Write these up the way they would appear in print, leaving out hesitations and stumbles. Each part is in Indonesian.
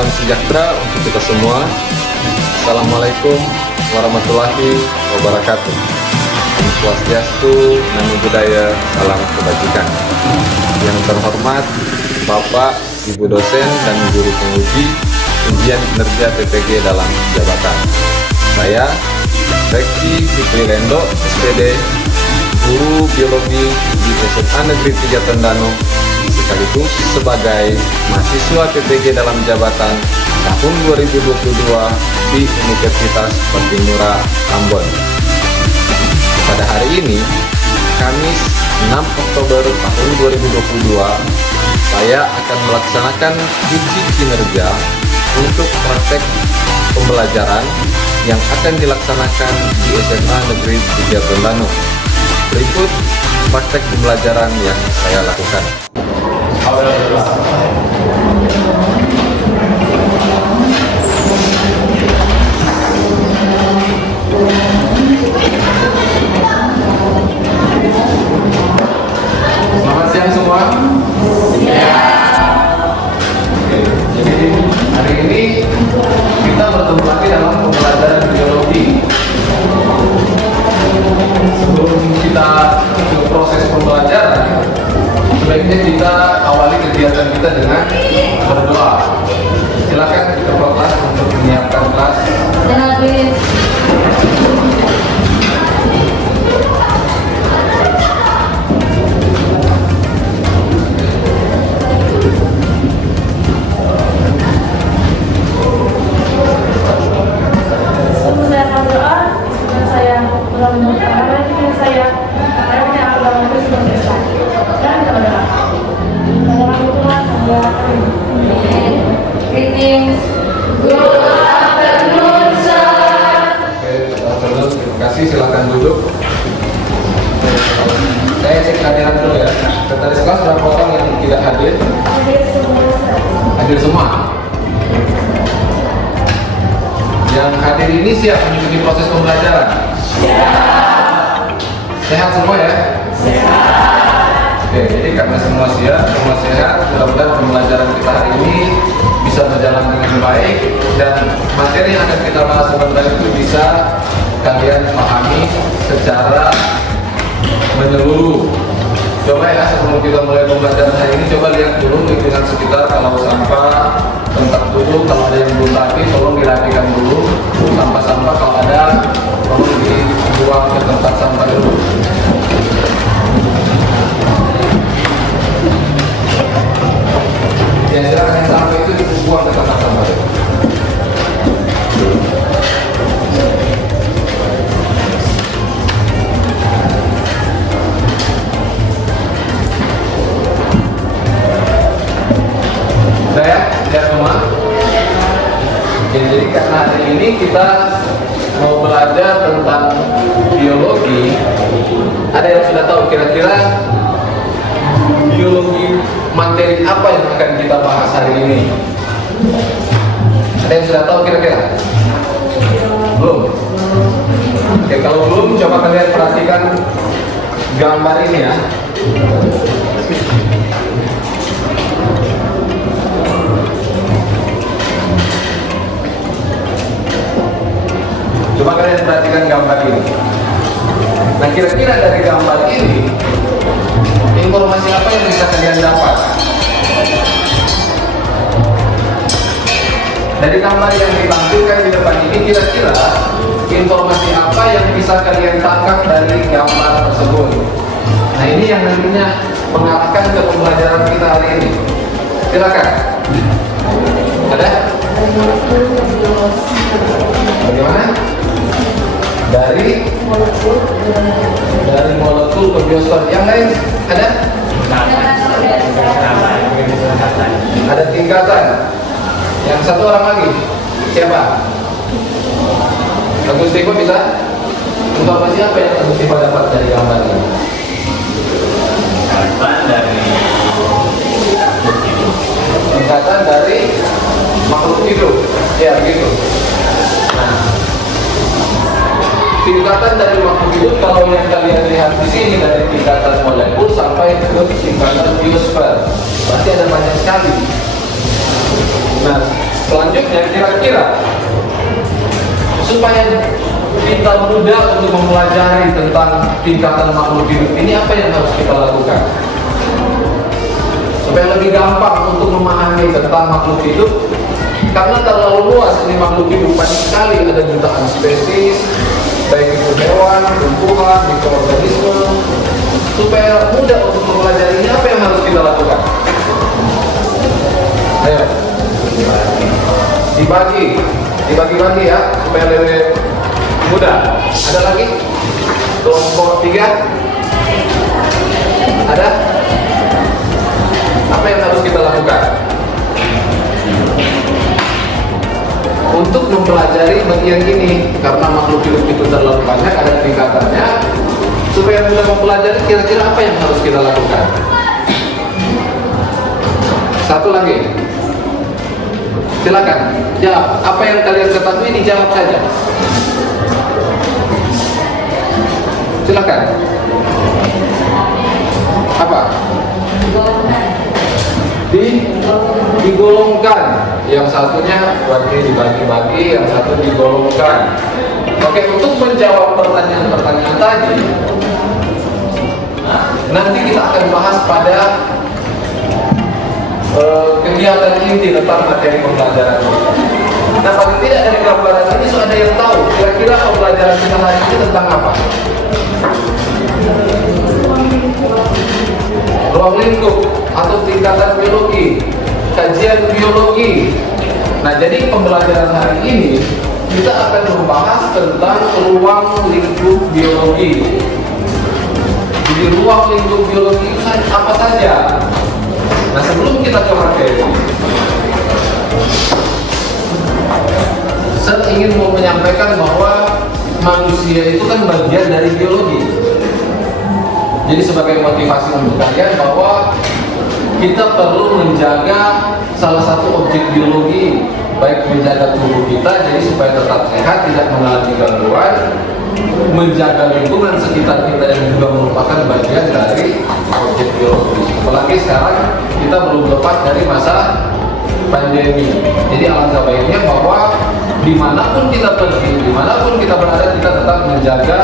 Salam sejahtera untuk kita semua. Assalamualaikum warahmatullahi wabarakatuh. Om Swastiastu, Namo Buddhaya, salam kebajikan. Yang terhormat Bapak, Ibu dosen, dan guru penguji ujian kinerja TPG dalam jabatan. Saya, Rekti Fikri Lendo, SPD, guru biologi di SMA Negeri 3 Tondano, sekaligus sebagai mahasiswa TPG dalam jabatan tahun 2022 di Universitas Patimura, Ambon. Pada hari ini, Kamis 6 Oktober tahun 2022, saya akan melaksanakan uji kinerja untuk praktek pembelajaran yang akan dilaksanakan di SMA Negeri 3 Tondano. Berikut praktek pembelajaran yang saya lakukan. Selamat siang semua. Jadi hari ini kita bertemu lagi dalam pembelajaran biologi. Sebelum kita ke proses pembelajaran, sebaiknya kita awali kegiatan kita dengan berdoa. Silakan kita kelas untuk menyiapkan kelas. Silakan duduk. Saya cek kehadiran dulu ya. Sekretaris kelas berapa orang yang tidak hadir? Hadir semua. Yang hadir ini siap mengikuti proses pembelajaran? Siap. Sehat semua ya? Sehat. Oke, jadi karena semua sehat, mudah-mudahan pembelajaran kita hari ini bisa berjalan dengan baik dan materi yang akan kita bahas sebentar itu bisa kalian pahami secara menyeluruh. Coba ya, sebelum kita mulai pembelajaran hari ini, coba lihat dulu lingkungan sekitar. Kalau sampah, tempat duduk, kalau ada yang belum rapi, tolong dirapikan dulu. Sampah-sampah kalau ada, tolong dibuang ke tempat sampah dulu. Ya, silakan yang sampah itu dibuang ke tempat sampah dulu. Lihat semua. Jadi karena hari ini kita mau belajar tentang biologi, ada yang sudah tahu kira-kira biologi materi apa yang akan kita bahas hari ini? Ada yang sudah tahu kira-kira? Belum? Oke, kalau belum, coba kalian perhatikan gambar ini ya. Coba kalian perhatikan gambar ini. Nah, kira-kira dari gambar ini, informasi apa yang bisa kalian dapat? Dari gambar yang ditampilkan di depan ini, kira-kira informasi apa yang bisa kalian tangkap dari gambar tersebut? Nah, ini yang nantinya mengarahkan ke pembelajaran kita hari ini. Silakan. Ada? Bagaimana? Dari molekul ke biosfer. Yang lain ada? Ada tingkatan. Yang satu orang lagi siapa? Agus Tiko bisa? Informasi apa yang Agus Tiko dapat dari gambar ini? Tingkatan dari makhluk hidup. Ya begitu. Nah, tingkatan dari makhluk hidup kalau yang kalian lihat di sini dari tingkatan molekul sampai ke tingkatan biosfer, pasti ada banyak sekali. Nah, Selanjutnya, kira-kira supaya kita mudah untuk mempelajari tentang tingkatan makhluk hidup ini, apa yang harus kita lakukan? Supaya lebih gampang untuk memahami tentang makhluk hidup, karena terlalu luas ini makhluk hidup, banyak sekali, ada jutaan spesies, baik itu hewan, tumbuhan, mikroorganisme. Supaya mudah untuk mempelajarinya, apa yang harus kita lakukan? Ayo, dibagi ya, supaya lebih mudah. Ada lagi? Kelompok 3? Ada? Apa yang harus kita lakukan untuk mempelajari bagian ini? Karena makhluk hidup itu terlalu banyak, ada tingkatannya. Supaya mudah mempelajari, kira-kira apa yang harus kita lakukan? Satu lagi, silakan jawab. Apa yang kalian ketahui dijawab saja. Silakan. Apa? Digolongkan. Yang satunya berarti dibagi-bagi, yang satu digolongkan. Oke, untuk menjawab pertanyaan-pertanyaan tadi, nanti kita akan bahas pada kegiatan inti tentang materi pembelajaran. Nah, paling tidak dari gambaran ini sudah ada yang tahu kira-kira pembelajaran kita hari ini tentang apa? Ruang lingkup atau tingkatan biologi, kajian biologi. Nah, jadi pembelajaran hari ini kita akan membahas tentang ruang lingkup biologi. Jadi ruang lingkup biologi itu apa saja? Nah, sebelum kita ke materi, saya ingin mau menyampaikan bahwa manusia itu kan bagian dari biologi. Jadi sebagai motivasi untuk kalian bahwa kita perlu menjaga salah satu objek biologi, baik menjaga tubuh kita jadi supaya tetap sehat, tidak mengalami gangguan, menjaga lingkungan sekitar kita yang juga merupakan bagian dari objek biologi. Apalagi sekarang kita belum lepas dari masa pandemi. Jadi alangkah baiknya bahwa dimanapun kita pergi, dimanapun kita berada, kita tetap menjaga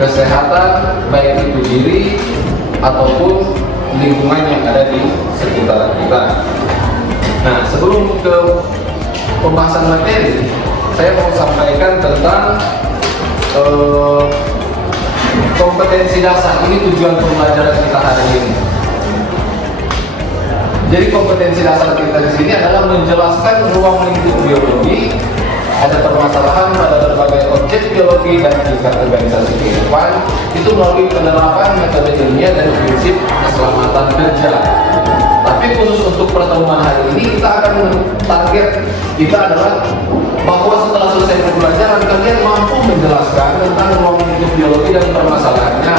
kesehatan baik itu diri ataupun lingkungan yang ada di sekitar kita. Nah, sebelum ke pembahasan materi, saya mau sampaikan tentang kompetensi dasar. Ini tujuan pembelajaran kita hari ini. Jadi kompetensi dasar kita di sini adalah menjelaskan ruang lingkup biologi, ada permasalahan pada berbagai objek biologi dan tingkat organisasi kehidupan, itu melalui penerapan metode ilmiah dan prinsip keselamatan kerja. Tapi khusus untuk pertemuan hari ini kita akan target kita adalah bahwa setelah selesai pembelajaran kalian mampu menjelaskan tentang ruang lingkup biologi dan permasalahannya.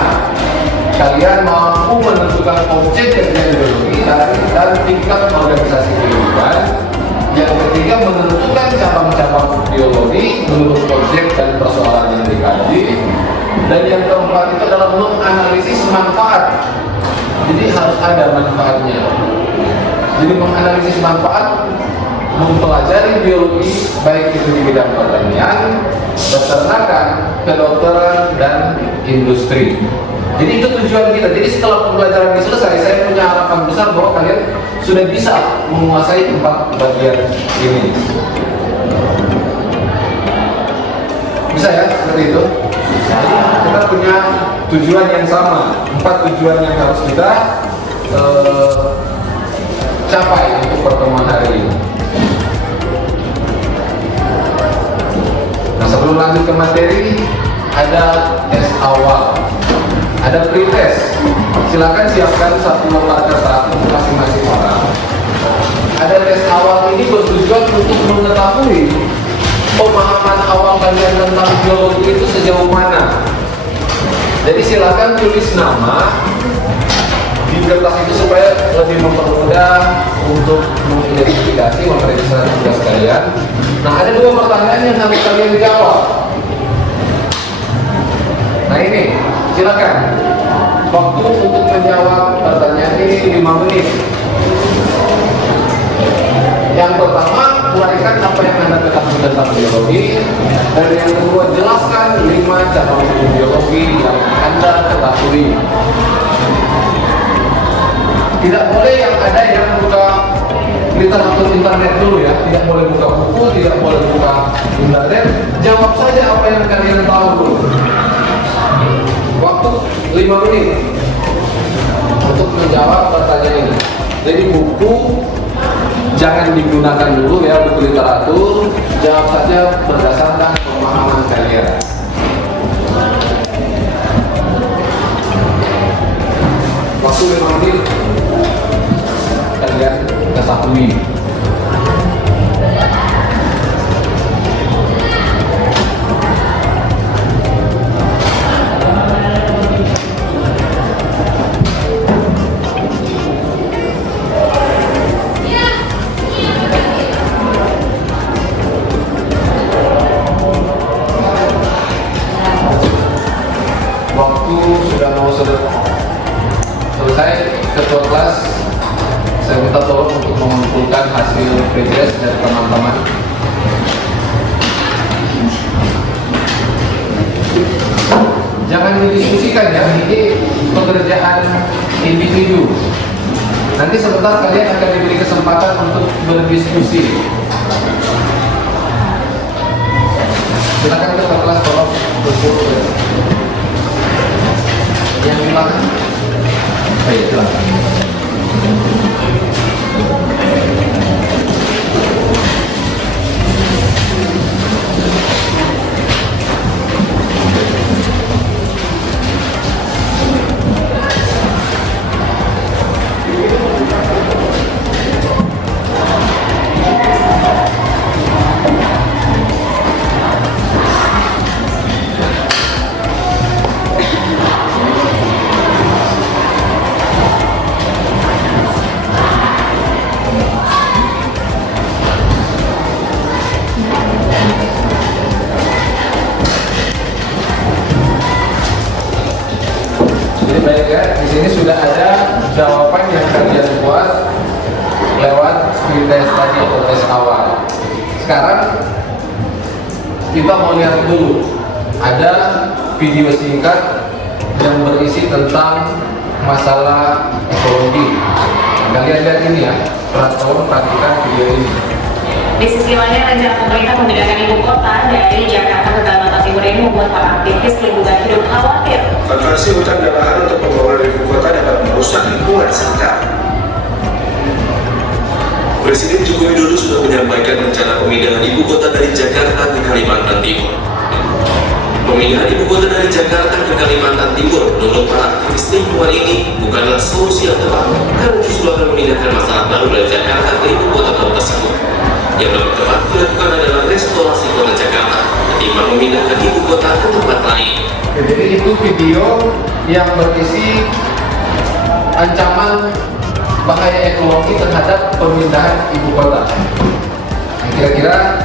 Kalian mampu menentukan objek kajian biologi dan tingkat organisasi kehidupan. Yang ketiga, menentukan cabang-cabang biologi menurut objek dan persoalan yang dikaji. Dan yang keempat itu adalah menganalisis manfaat. Jadi harus ada manfaatnya. Jadi menganalisis manfaat, mempelajari biologi baik itu di bidang pertanian, peternakan, kedokteran, dan industri. Jadi itu tujuan kita. Jadi setelah pembelajaran ini selesai, saya punya harapan besar bahwa kalian sudah bisa menguasai 4 bagian ini. Bisa ya, seperti itu. Jadi kita punya tujuan yang sama, 4 tujuan yang harus kita capai untuk pertemuan hari ini. Nah, sebelum lanjut ke materi, ada tes awal. Ada pretest. Silakan siapkan satu lembar kertas untuk masing-masing orang. Ada tes awal ini bertujuan untuk mengetahui pemahaman awal kalian tentang biologi itu sejauh mana. Jadi silakan tulis nama di kertas itu supaya lebih mempermudah untuk mengidentifikasi memeriksa tugas kalian. Nah, ada 2 pertanyaan yang harus kalian jawab. Nah, ini silakan. Waktu untuk menjawab pertanyaan ini 5 menit. Yang pertama, uraikan Anda ketahui tentang biologi, dan yang kedua jelaskan 5 cabang ilmu biologi yang Anda ketahui. Tidak boleh yang ada yang buka literatur internet dulu ya, tidak boleh buka buku, tidak boleh buka internet. Jawab saja apa yang kalian tahu dulu. Waktu 5 menit untuk menjawab pertanyaan ini. Jadi buku jangan digunakan dulu ya, buku literatur. Jawab saja berdasarkan pemahaman kalian. Waktu 5 menit kalian ketahui. Waktu sudah mau selesai, ketua kelas saya minta tolong untuk mengumpulkan hasil PJS dari teman-teman. Jangan didiskusikan ya, ini pekerjaan individu. Nanti sebentar kalian akan diberi kesempatan untuk berdiskusi. Silakan ketua kelas tolong berkumpul. Yang bilang, baik silakan. Baik ya, di sini sudah ada jawaban yang kalian buat lewat pretest tadi atau tes awal. Sekarang kita mau lihat dulu, ada video singkat yang berisi tentang masalah ekologi. Kalian lihat ini ya, perhatikan video ini. Di sisi lain, rencana pemerintah memindahkan ibu kota dari Jakarta ke Kalimantan Timur ini membuat para aktivis lingkungan hidup khawatir. Konversi hutan dan lahan untuk pembangunan ibu kota dapat merusak lingkungan sekitar. Presiden Joko Widodo sudah menyampaikan rencana pemindahan ibu kota dari Jakarta ke Kalimantan Timur. Pemindahan ibu kota dari Jakarta ke Kalimantan Timur menurut para aktivis lingkungan ini bukanlah solusi yang tepat, karena justru akan memindahkan masalah baru dari Jakarta ke ibu kota baru tersebut. Yang lebih tepat dilakukan adalah restorasi kota Jakarta ketimbang memindahkan ibu kota ke tempat lain. Jadi itu video yang berisi ancaman bahaya ekologi terhadap pemindahan ibu kota. Kira-kira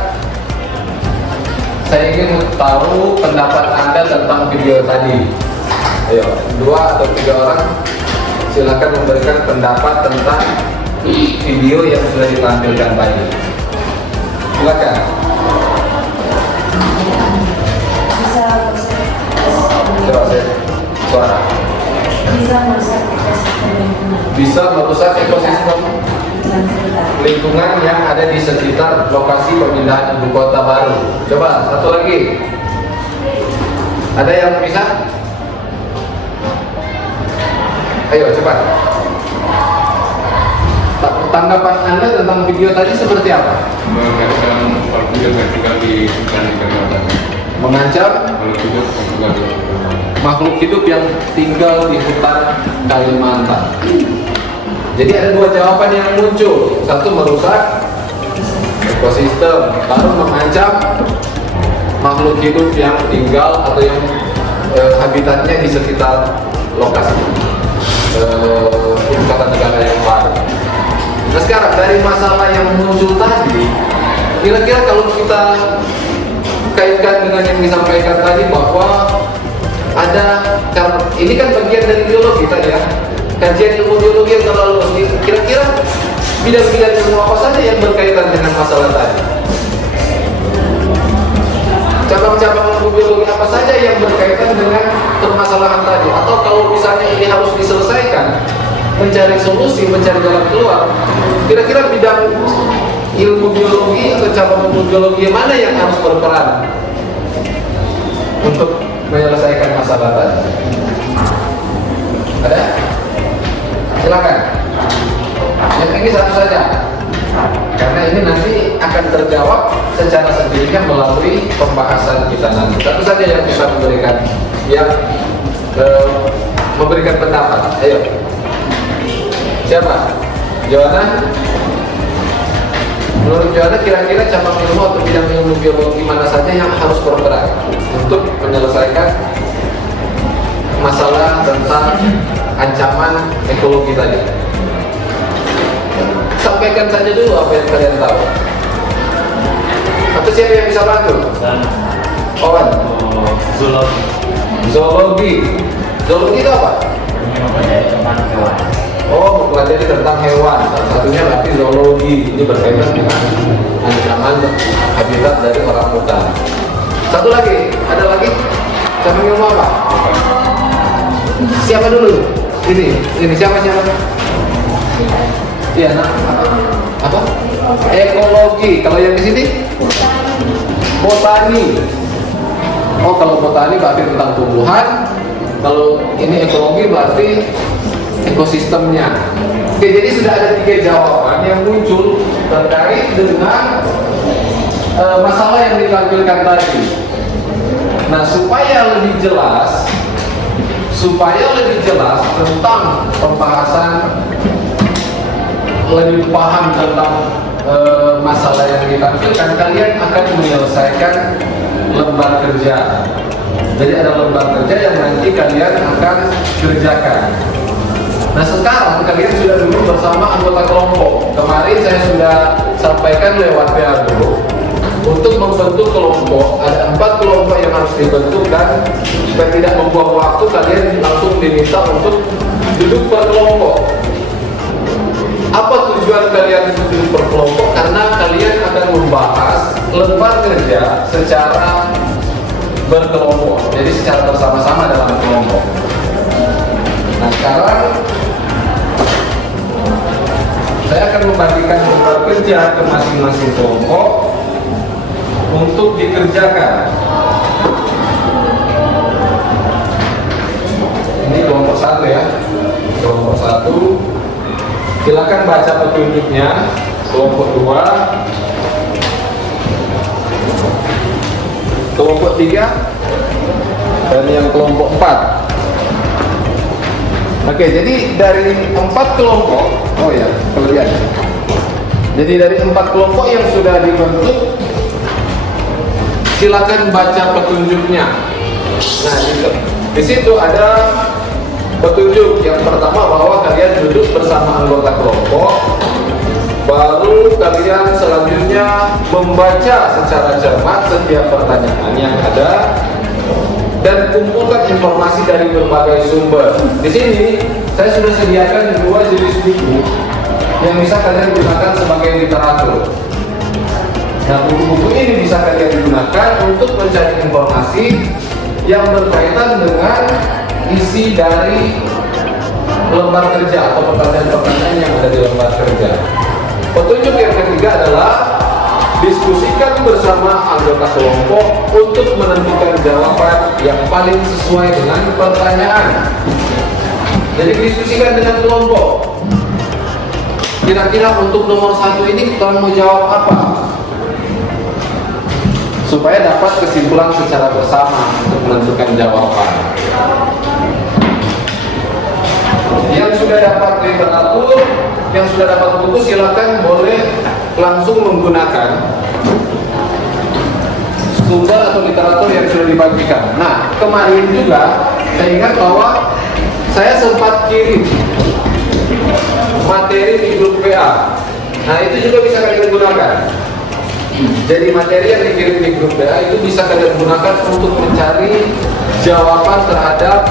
saya ingin tahu pendapat Anda tentang video tadi. Ayo, 2 atau 3 orang silakan memberikan pendapat tentang video yang sudah ditampilkan tadi. Silakan. Coba saya suara. Bisa merusak ekosistem lingkungan yang ada di sekitar lokasi pemindahan ibu kota baru. Coba satu lagi. Ada yang bisa? Ayo cepat. Tanggapan Anda tentang video tadi seperti apa? Mengancam makhluk hidup yang tinggal di hutan di Kalimantan. Mengancam Makhluk hidup yang tinggal di makhluk hidup yang tinggal di hutan Kalimantan. Jadi ada 2 jawaban yang muncul. Satu merusak ekosistem, baru mengancam makhluk hidup yang tinggal atau yang habitatnya di sekitar lokasi ibu kota negara yang baru. Nah sekarang dari masalah yang muncul tadi, kira-kira kalau kita kaitkan dengan yang disampaikan tadi bahwa ada, ini kan bagian dari biologi tadi ya, kajian ilmu biologi yang terlalu luas. Kira-kira bidang-bidang ilmu apa saja yang berkaitan dengan masalah tadi? biologi apa saja yang berkaitan dengan permasalahan tadi, atau kalau misalnya ini harus diselesaikan, mencari solusi, mencari jalan keluar, kira-kira bidang ilmu biologi atau cabang ilmu biologi mana yang harus berperan untuk menyelesaikan masalah tadi? Ada? Silakan. Yang ini satu saja, karena ini nanti akan terjawab secara sendirinya melalui pembahasan kita nanti. Satu saja yang bisa memberikan pendapat. Ayo, siapa? Joanna? Menurut Joanna, kira-kira cabang ilmu atau bidang ilmu biologi mana saja yang harus berperan untuk menyelesaikan masalah tentang ancaman ekologi tadi? Sampaikan saja dulu apa yang kalian tahu. Atau siapa yang bisa bantu? Owen. Zoologi. Zoologi itu apa? Oh, mempelajari tentang hewan. Salah satunya berarti zoologi. Ini berkaitan dengan ancaman habitat dari orang hutan. Satu lagi, ada lagi? Cabang ilmu apa? Siapa dulu? Ini siapa? Iya, apa? Ekologi. Kalau yang di sini? Botani. Oh, kalau botani berarti tentang tumbuhan. Kalau ini ekologi berarti ekosistemnya. Oke, jadi sudah ada 3 jawaban yang muncul terkait dengan masalah yang ditampilkan tadi. Nah, supaya lebih jelas tentang pembahasan, lebih paham tentang masalah yang ditampilkan, kalian akan menyelesaikan lembar kerja. Jadi ada lembar kerja yang nanti kalian akan kerjakan. Nah, sekarang kalian sudah dulu bersama anggota kelompok. Kemarin saya sudah sampaikan lewat PA Group untuk membentuk kelompok. Ada 4 kelompok yang harus dibentukkan. Supaya tidak membuang waktu, kalian langsung diminta untuk duduk per kelompok. Apa tujuan kalian duduk per kelompok? Karena kalian akan membahas lembar kerja secara berkelompok, jadi secara bersama-sama dalam kelompok. Nah, sekarang saya akan membagikan lembar kerja ke masing-masing kelompok untuk dikerjakan. Ini kelompok 1 ya. Kelompok 1, silakan baca petunjuknya. Kelompok 2, kelompok 3, dan yang kelompok 4. Oke, jadi dari 4 kelompok, oh ya, kalian. Jadi dari 4 kelompok yang sudah dibentuk, silakan baca petunjuknya. Nah, di situ ada petunjuk yang pertama bahwa kalian duduk bersama anggota kelompok. Baru kalian selanjutnya membaca secara cermat setiap pertanyaan yang ada dan kumpulkan informasi dari berbagai sumber. Di sini saya sudah sediakan 2 jenis buku yang bisa kalian gunakan sebagai literatur. Nah, buku-buku ini bisa kalian gunakan untuk mencari informasi yang berkaitan dengan isi dari lembar kerja atau pertanyaan-pertanyaan yang ada di lembar kerja. Petunjuk yang ketiga adalah diskusikan bersama anggota kelompok untuk menentukan jawaban yang paling sesuai dengan pertanyaan. Jadi diskusikan dengan kelompok. Kira-kira untuk nomor 1 ini kalian mau jawab apa? Supaya dapat kesimpulan secara bersama untuk menentukan jawaban. Yang sudah dapat literatur, yang sudah dapat buku, silakan boleh langsung menggunakan sumber atau literatur yang sudah dibagikan. Nah, kemarin juga saya ingat bahwa saya sempat kirim materi di grup PA. Nah, itu juga bisa kalian gunakan. Jadi materi yang dikirim di grup PA itu bisa kalian gunakan untuk mencari jawaban terhadap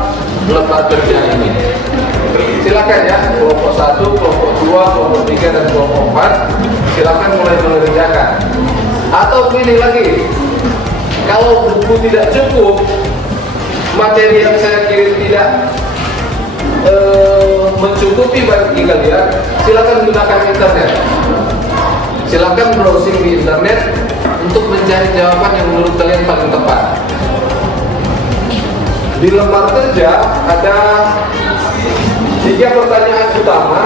lembar kerja ini. Silakan ya, kelompok 1, kelompok 2, kelompok 3, dan kelompok 4 silakan mulai mengerjakan. Atau pilih lagi, Kalau buku tidak cukup, materi yang saya kirim tidak mencukupi bagi kalian, silakan gunakan internet. Silakan browsing di internet untuk mencari jawaban yang menurut kalian paling tepat. Di lembar kerja ada 3 pertanyaan utama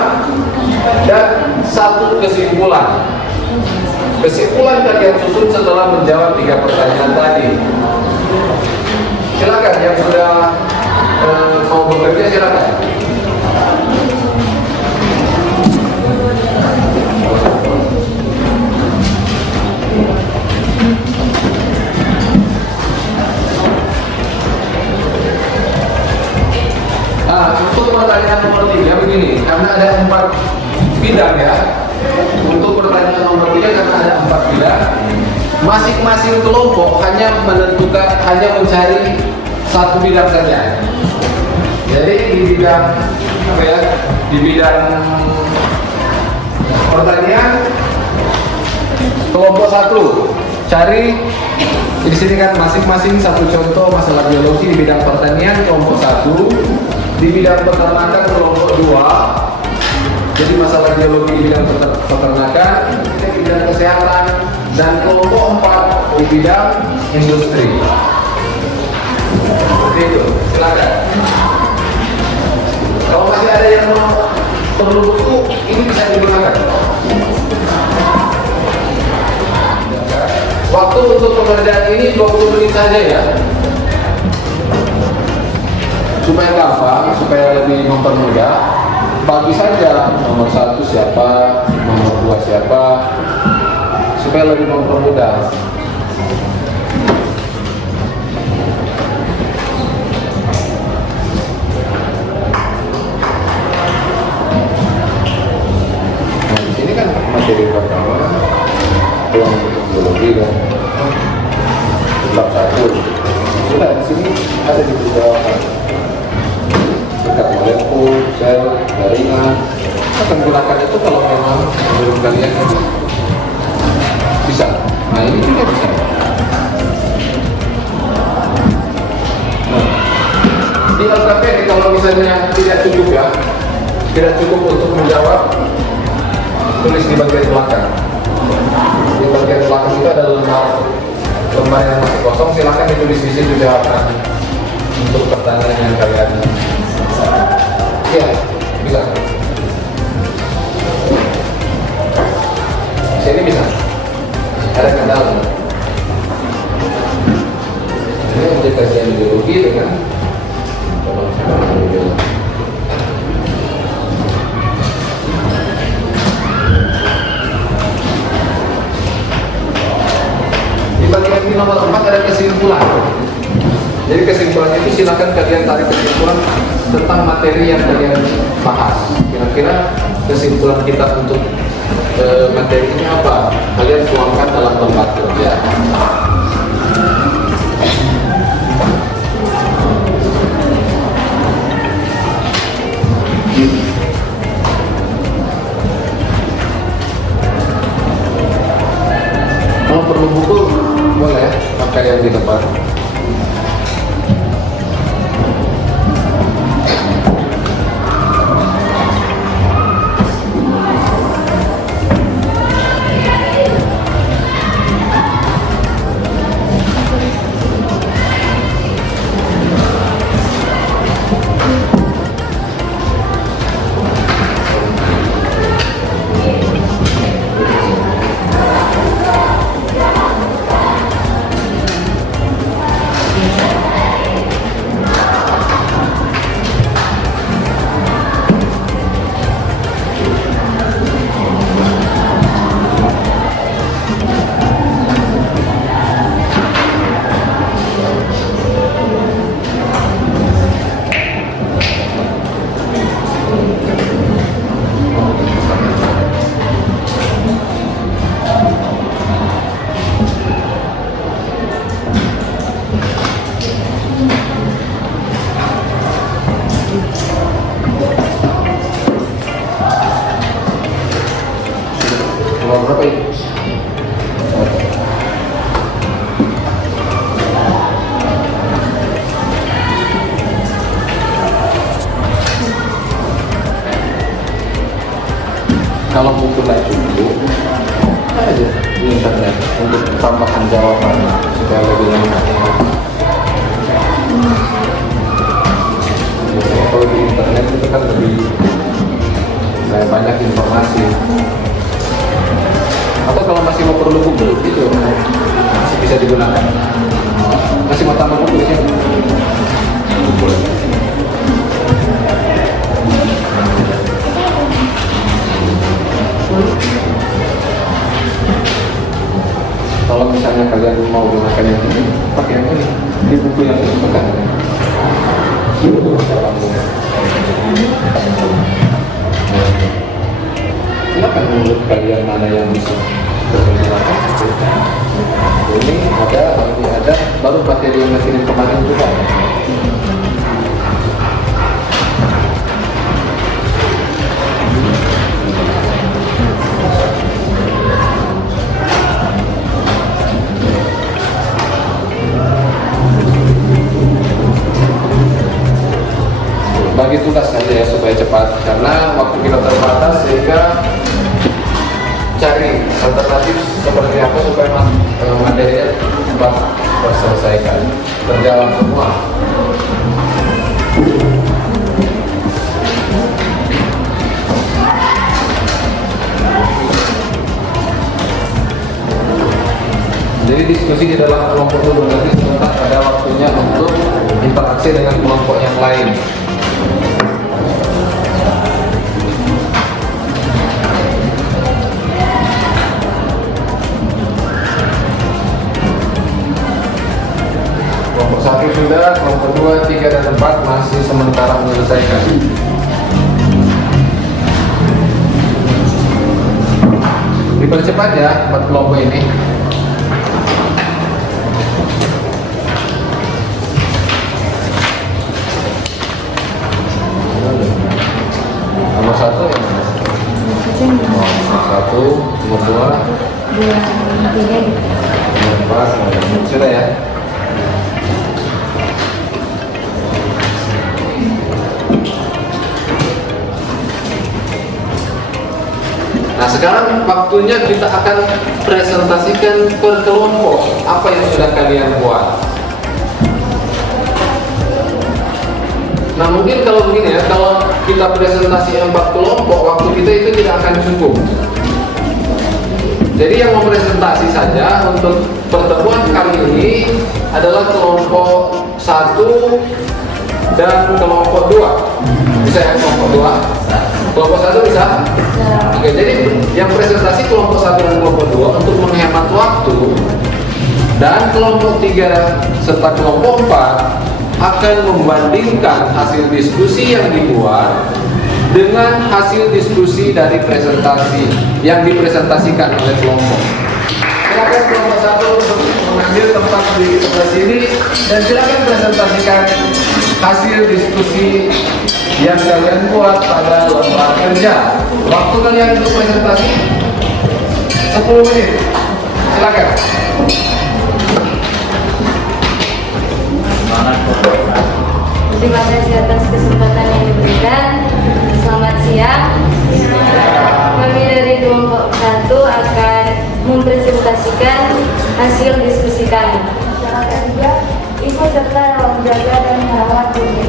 dan 1 kesimpulan. Kesimpulan kalian susun setelah menjawab 3 pertanyaan tadi. Silakan yang sudah mau bekerja, silakan. Untuk pertanyaan nomor 3 begini, karena ada 4 bidang ya. Untuk pertanyaan nomor 3 karena ada 4 bidang, masing-masing kelompok hanya mencari 1 bidang saja. Jadi di bidang apa ya? Di bidang pertanian kelompok 1 cari di sini kan masing-masing 1 contoh masalah biologi di bidang pertanian kelompok 1, di bidang peternakan kelompok 2, jadi masalah biologi di bidang peternakan, di bidang kesehatan, dan kelompok 4 di bidang industri. Seperti itu, silakan. Kalau masih ada yang mau perlu buku, ini bisa digunakan. Waktu untuk pengerjaan ini 20 menit saja ya, supaya gampang, supaya lebih mempermudah. Bagi saja nomor 1 siapa, nomor 2 siapa, supaya lebih mempermudah. Nah, ini kan materi pertama, ruang untuk biologi kan, bab 1. Sudah di sini ada di jawaban. Dekat molekul, sel, jaringan. Akan gunakan itu kalau memang menurut kalian bisa. Nah ini juga bisa. Nah, di LKPD kalau misalnya tidak cukup ya, tidak cukup untuk menjawab, tulis di bagian belakang. Di bagian belakang itu ada lembar yang masih kosong, silahkan ditulis di situ jawaban untuk pertanyaan yang kalian. Ya, bisa. Sini bisa. Ada kendala. Ini untuk kajian biologi dengan di bagian ini nomor 4 ada kesimpulan. Jadi kesimpulan itu silakan kalian tarik kesimpulan tentang materi yang kalian bahas. Kira-kira kesimpulan kita untuk materi ini apa? Kalian tuangkan dalam lembar kerja. Kalau perlu buku boleh pakai yang di depan. internet untuk tambahan jawaban supaya lebih lengkap. Biasanya kalau di internet itu kan lebih banyak informasi. Atau kalau masih mau perlu buku itu masih bisa digunakan. Masih mau tambah buku di sini? Boleh. Kalau misalnya kalian mau gunakan yang ini, pakai yang ini di buku yang ini bukan. Silakan menurut kalian mana yang bisa digunakan. Ini ada, baru materi yang mesin kemarin juga. Bagi tugas saja ya supaya cepat, karena waktu kita terbatas sehingga cari alternatif seperti apa supaya materinya cepat terselesaikan, berjalan semua. Jadi diskusi di dalam kelompok dulu, nanti sebentar ada waktunya untuk interaksi dengan kelompok yang lain. Kelompok 1 sudah, kelompok 2, 3, dan 4 masih sementara menyelesaikan. Dipercepat ya buat kelompok ini. Nomor 1 ya? Nomor 1, nomor 2, 3, nomor 4, sudah ya? Nah sekarang waktunya kita akan presentasikan per kelompok apa yang sudah kalian buat. Nah mungkin kalau begini ya, kalau kita presentasi 4 kelompok, waktu kita itu tidak akan cukup. Jadi yang mempresentasi saja untuk pertemuan kali ini adalah kelompok 1 dan kelompok 2. Bisa ya kelompok 2? Kelompok 1 bisa? Oke, jadi yang presentasi kelompok 1 dan kelompok 2 untuk menghemat waktu, dan kelompok 3 serta kelompok 4 akan membandingkan hasil diskusi yang dibuat dengan hasil diskusi dari presentasi yang dipresentasikan oleh kelompok. Silakan kelompok 1 untuk mengambil tempat di sebelah sini dan silakan presentasikan hasil diskusi yang kalian buat pada lomba kerja. Waktu kalian untuk presentasi 10 menit. Silakan. Terima kasih atas kesempatan yang diberikan. Selamat siang. Kami dari kelompok 1 akan mempresentasikan hasil diskusi kami. Masyarakat juga ikut serta dalam menjaga dan merawat bumi.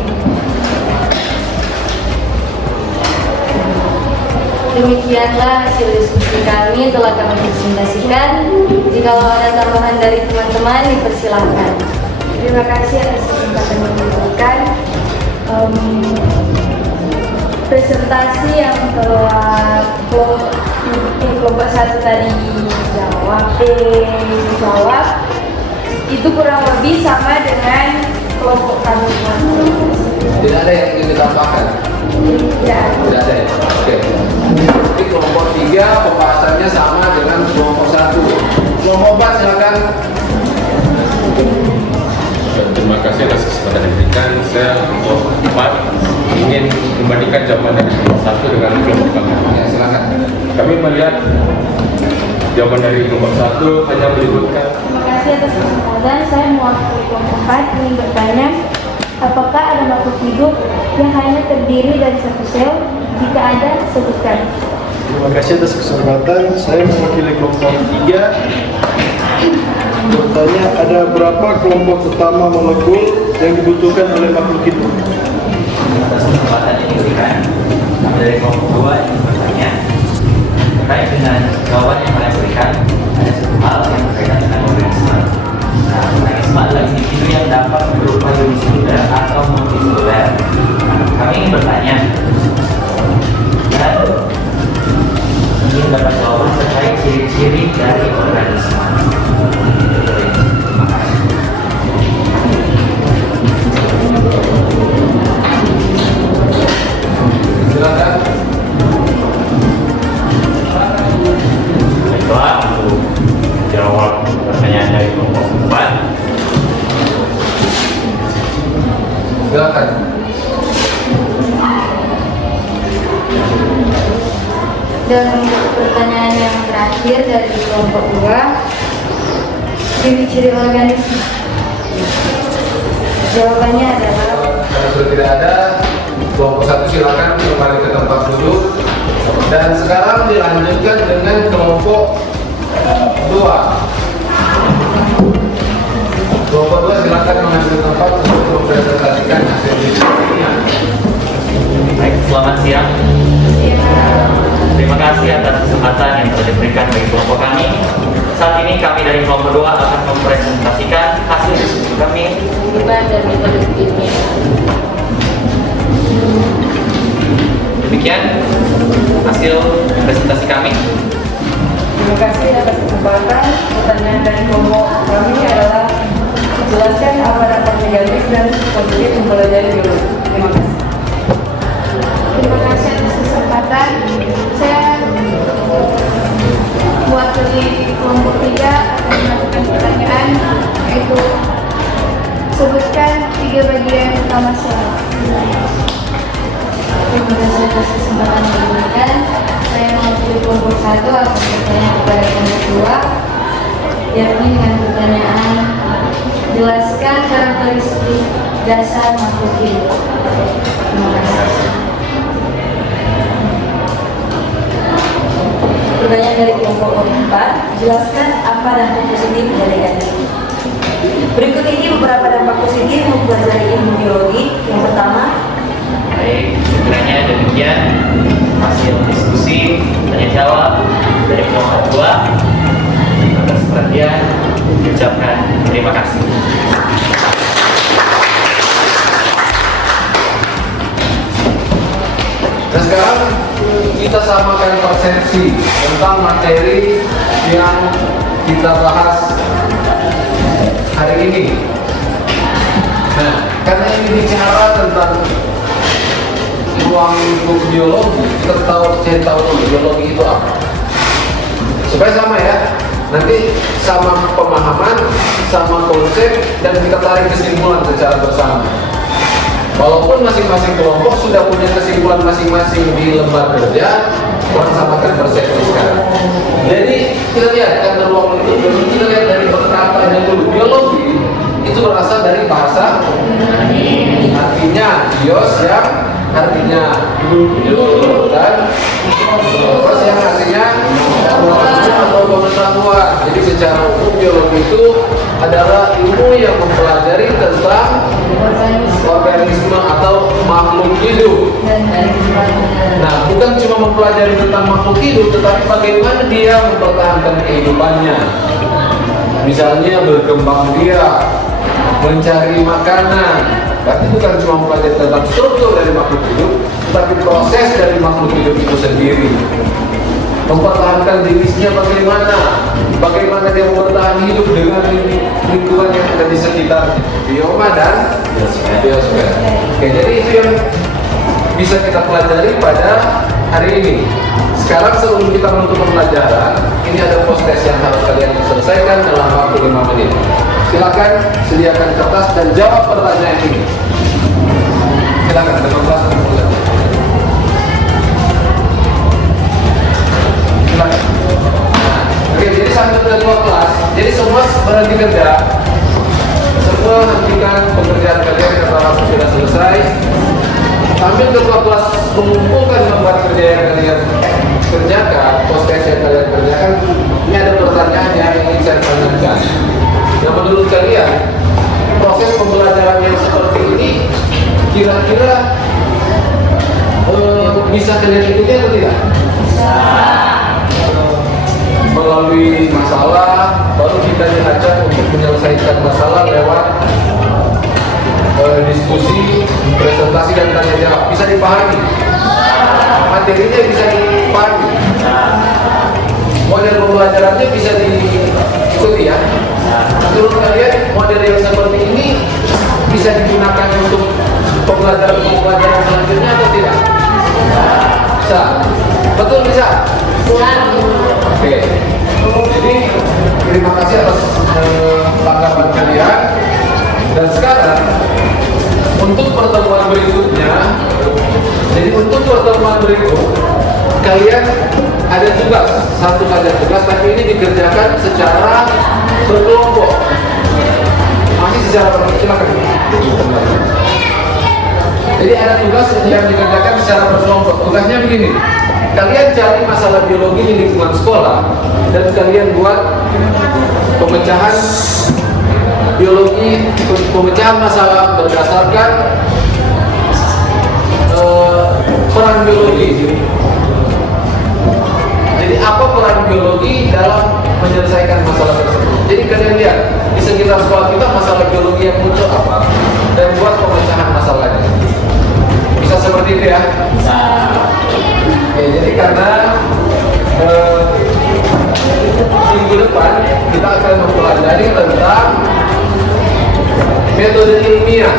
Demikianlah hasil diskusi kami telah kami presentasikan. Jika ada tambahan dari teman-teman, dipersilahkan. Terima kasih atas kesempatan yang diberikan. Presentasi yang telah kelompok 1 tadi jawab itu kurang lebih sama dengan kelompok kami. Tidak ada yang ingin ditambahkan? Tidak ada ya? Oke. Jadi kelompok 3 pembahasannya sama dengan kelompok 1. Kelompok 4 silakan. Terima kasih atas kesempatan yang diberikan. Saya untuk 4 ingin membandingkan jawaban dari kelompok 1 dengan kelompok kami. Ya, silakan. Kami melihat jawaban dari kelompok 1 hanya menyebutkan. Terima kasih atas kesempatan. Saya mewakili kelompok 4 ingin bertanya, apakah ada makhluk hidup yang hanya terdiri dari satu sel? Jika ada, sebutkan. Terima kasih atas kesempatan. Saya mewakili kelompok 3 bertanya, ada berapa kelompok utama molekul yang dibutuhkan oleh makhluk hidup? Atas kesempatan yang diberikan, kami dari kelompok 2 ingin bertanya terkait dengan jawaban yang kalian berikan. Ada satu hal yang berkaitan dengan organisme. Nah, organisme adalah individu yang dapat berupa uniseluler atau multiseluler. Kami ingin bertanya dan ingin dapat jawaban terkait ciri-ciri dari organisme. Terima kasih. Silakan. Baiklah, untuk jawab pertanyaan dari kelompok 4. Silakan. Dan untuk pertanyaan yang terakhir dari kelompok 2, ciri-ciri organisme. Jawabannya adalah Karena sudah tidak ada, kelompok 1 silakan kembali ke tempat duduk. Dan sekarang dilanjutkan dengan kelompok 2. Kelompok 2 silakan mengambil tempat untuk mempresentasikan hasil diskusinya. Baik, selamat siang. Terima kasih atas kesempatan yang telah diberikan bagi kelompok kami. Saat ini kami dari kelompok 2 akan mempresentasikan hasil diskusi kami beban dan metode ilmiah. Demikian hasil presentasi kami. Terima kasih atas kesempatan. Pertanyaan dari kelompok kami adalah jelaskan apa dampak negatif dan positif mempelajari biologi. Terima kasih. Terima kasih atas kesempatan. Saya mewakili kelompok 3 akan melakukan pertanyaan, yaitu sebutkan 3 bagian utama sel. Terima kasih atas kesempatan yang diberikan. Saya mewakili kelompok 1 akan bertanya kepada kelompok 2, yakni dengan pertanyaan, jelaskan karakteristik dasar makhluk hidup. Terima kasih. Pertanyaan dari kelompok 4, jelaskan apa dampak positif dan negatif. Berikut ini beberapa dampak positif mempelajari ilmu biologi. Yang pertama, Baik, sekiranya demikian hasil diskusi tanya jawab dari kelompok 2. Atas perhatian diucapkan terima kasih. Dan sekarang kita samakan persepsi tentang materi yang kita bahas hari ini. Nah, karena ini bicara tentang ruang lingkup biologi, kita cari tahu biologi itu apa. Supaya sama ya, nanti sama pemahaman, sama konsep, dan kita tarik kesimpulan secara bersama. Walaupun masing-masing kelompok sudah punya kesimpulan masing-masing di lembar kerja, orang samakan persepsi sekarang. Jadi kita lihat kan ruang lingkup biologi, kita lihat dari katanya dulu. Biologi itu berasal dari bahasa, artinya bios yang artinya hidup, dan terus yang artinya atau pengetahuan. Jadi secara umum biologi itu adalah ilmu yang mempelajari tentang organisme atau makhluk hidup. Nah, bukan cuma mempelajari tentang makhluk hidup, tetapi bagaimana dia mempertahankan kehidupannya. Misalnya berkembang biak, mencari makanan. Berarti bukan cuma mempelajari tentang struktur dari makhluk hidup, tapi proses dari makhluk hidup itu sendiri. Mempertahankan jenisnya bagaimana dia bertahan hidup dengan lingkungan yang ada di sekitar bioma dan biosfer. Oke, jadi itu yang bisa kita pelajari pada hari ini. Sekarang sebelum kita menutup pembelajaran, ini ada post-test yang harus kalian selesaikan dalam waktu 5 menit. Silakan sediakan kertas dan jawab pertanyaan ini. Silakan dengan kelas mulai. Silakan. Oke, jadi sambil ketua kelas, jadi semua berhenti kerja. Semua hentikan pekerjaan kalian karena waktu sudah selesai. Sambil ketua kelas mengumpulkan lembar kerja yang kalian kerjakan, proses yang kalian kerjakan, ini ada pertanyaan yang ingin saya tanyakan. Nah, menurut kalian, proses pembelajaran yang seperti ini kira-kira bisa kalian ikuti atau tidak? Melalui masalah, baru kita diajak untuk menyelesaikan masalah lewat diskusi, presentasi dan tanya jawab. Bisa dipahami? Materinya bisa dipahami? Model pembelajarannya bisa diikuti ya? Menurut kalian model yang seperti ini bisa digunakan untuk pembelajaran selanjutnya atau tidak? Bisa. Betul bisa? Oke. Jadi terima kasih atas tanggapan kalian. Dan sekarang untuk pertemuan berikutnya, jadi untuk pertemuan berikut kalian ada tugas, satu saja tugas, tapi ini dikerjakan secara berkelompok. Masih secara berkelompok, silakan. Jadi ada tugas yang dikerjakan secara berkelompok. Tugasnya begini, kalian cari masalah biologi di lingkungan sekolah dan kalian buat pemecahan biologi, pemecahan masalah berdasarkan peran biologi. Jadi apa peran biologi dalam menyelesaikan masalah tersebut? Jadi kalian lihat di sekitar sekolah kita masalah biologi yang muncul apa dan buat pemecahan masalahnya. Bisa seperti itu ya? Bisa. Oke, jadi karena minggu depan kita akan mempelajari tentang metode ilmiah.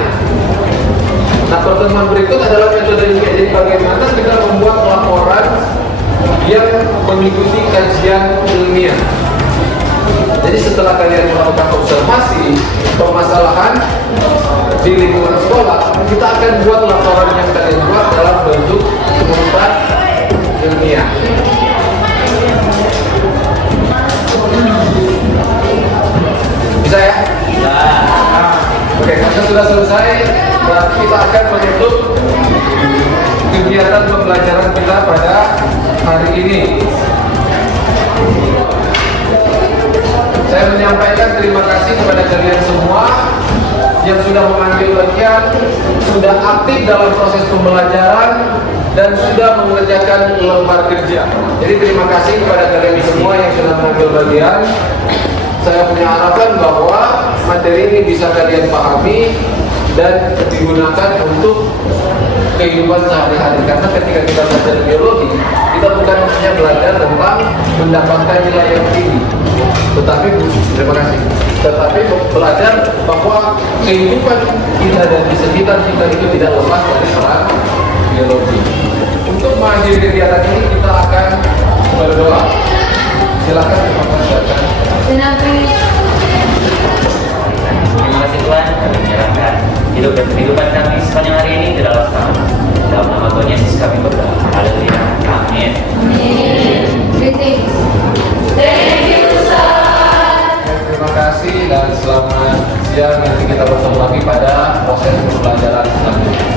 Nah, pertemuan berikut adalah metode ilmiah. Jadi bagaimana kita membuat laporan yang mengikuti kajian ilmiah. Jadi setelah kalian melakukan observasi permasalahan di lingkungan sekolah, kita akan buat laporan yang kalian buat dalam bentuk pengumpulan ilmiah. Bisa ya? Bisa. Oke, karena sudah selesai, berarti kita akan menutup kegiatan pembelajaran kita pada hari ini. Saya menyampaikan terima kasih kepada kalian semua yang sudah mengambil bagian, sudah aktif dalam proses pembelajaran, dan sudah mengerjakan lembar kerja. Jadi terima kasih kepada kalian semua yang sudah mengambil bagian. Saya punya harapan bahwa materi ini bisa kalian pahami dan digunakan untuk kehidupan sehari-hari. Karena ketika kita belajar biologi, kita bukan hanya belajar tentang mendapatkan nilai yang tinggi, tetapi terima kasih. Tetapi belajar bahwa kehidupan kita dan di sekitar kita itu tidak lepas dari peran biologi. Untuk mengakhiri kegiatan ini kita akan berdoa. Silakan dipersilakan. Terima kasih Tuhan, kami menyerahkan hidup dan kehidupan kami sepanjang hari ini ke dalam tangan. Dalam nama Tuhan Yesus kami berdoa. Haleluya. Amin. Greetings. Thank you, Ustaz. Terima kasih dan selamat siang. Nanti kita bertemu lagi pada proses pembelajaran selanjutnya.